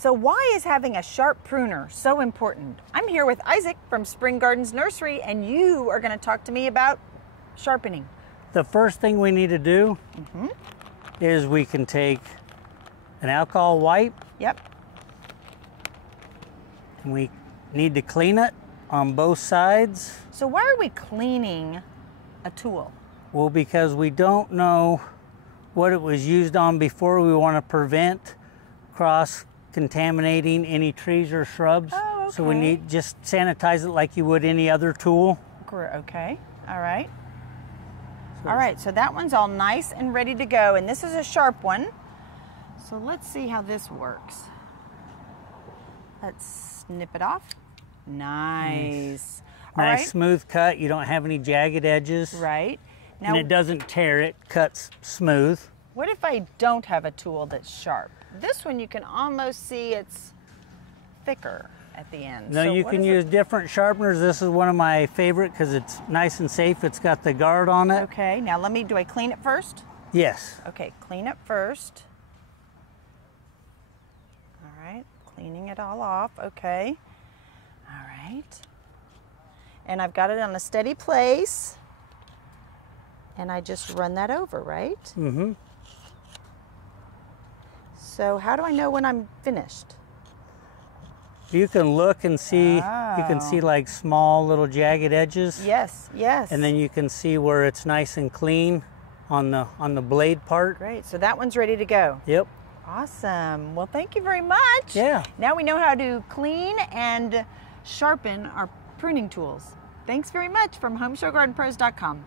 So why is having a sharp pruner so important? I'm here with Isaac from Spring Gardens Nursery, and you are going to talk to me about sharpening. The first thing we need to do is we can take an alcohol wipe. Yep. And we need to clean it on both sides. So why are we cleaning a tool? Well, because we don't know what it was used on before. We want to prevent cross-contaminating any trees or shrubs. Oh, okay. So we need just sanitize it like you would any other tool. Okay, all right. All right, so that one's all nice and ready to go, and this is a sharp one. So let's see how this works. Let's snip it off. Nice. All Nice right. smooth cut. You don't have any jagged edges. Right. Now, And it doesn't tear, it cuts smooth. what if I don't have a tool that's sharp? This one you can almost see it's thicker at the end. No, So you what can is use different sharpeners. This is one of my favorite because it's nice and safe. It's got the guard on it. Okay, now do I clean it first? Yes. Okay, clean it first. All right, cleaning it all off, okay. All right. And I've got it on a steady place. And I just run that over, right? Mm-hmm. So how do I know when I'm finished? You can look and see, you can see like small little jagged edges. Yes, yes. And then you can see where it's nice and clean on the blade part. Great, so that one's ready to go. Yep. Awesome, well thank you very much. Yeah. Now we know how to clean and sharpen our pruning tools. Thanks very much from HomeShowGardenPros.com.